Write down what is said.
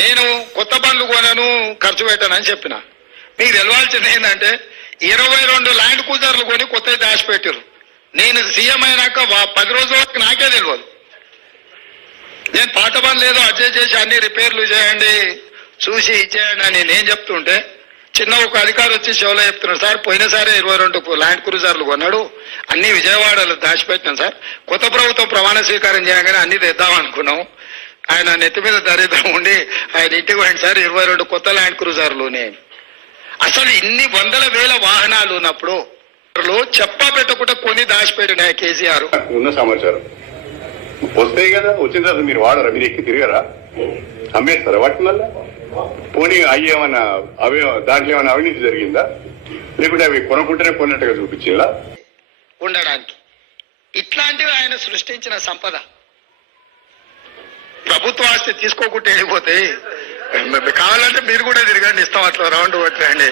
నేను కొత్త బండ్లు కొనను, ఖర్చు పెట్టానని చెప్పిన. మీకు తెలవాల్సింది ఏంటంటే 22 ల్యాండ్ క్రూజర్లు కొని కొత్తవి దాచిపెట్టారు. నేను సీఎం అయినాక 10 రోజుల వరకు నాకే తెలియదు. నేను పాత బండ్లు ఏదో అడ్జస్ట్ చేసి అన్ని రిపేర్లు చేయండి, చూసి ఇచ్చేయండి అని నేను చెప్తుంటే చిన్న ఒక అధికారి వచ్చి షోలో చెప్తున్నాడు, సార్ పోయినసారి 22 ల్యాండ్ క్రూజర్లు కొన్నాడు, అన్ని విజయవాడలో దాచిపెట్టినాం సార్, కొత్త ప్రభుత్వం ప్రమాణ స్వీకారం చేయగానే అన్ని తెద్దాం అనుకున్నాం, ఆయన నెత్తి మీద దరిద్రం ఉండి ఆయన ఇంటికి పోయింది సార్ 22 కొత్త ల్యాండ్ క్రూజర్లునే. అసలు ఇన్ని వందల వేల వాహనాలు ఉన్నప్పుడు చెప్పా పెట్టకుండా కొని దాచిపెట్టిన కేసీఆర్. ఉన్న సమాచారం వస్తాయి కదా, వచ్చిన తర్వాత మీరు వాడరా, మీరు ఎక్కి తిరిగారా, అమ్మేస్తారా వాటి వల్ల? పోనీ అయ్యేమన్నా అవే దాంట్లో ఏమైనా అవినీతి జరిగిందా, లేకుంటే అవి కొనుక్కుంటేనే కొన్నట్టుగా చూపించిందా? ఉండడానికి ఇట్లాంటివి ఆయన సృష్టించిన సంపద. ప్రభుత్వ ఆస్తి తీసుకోకుండా వెళ్ళిపోతే కావాలంటే మీరు కూడా తిరగండి, ఇస్తాం అట్లా రౌండ్ కొట్టండి.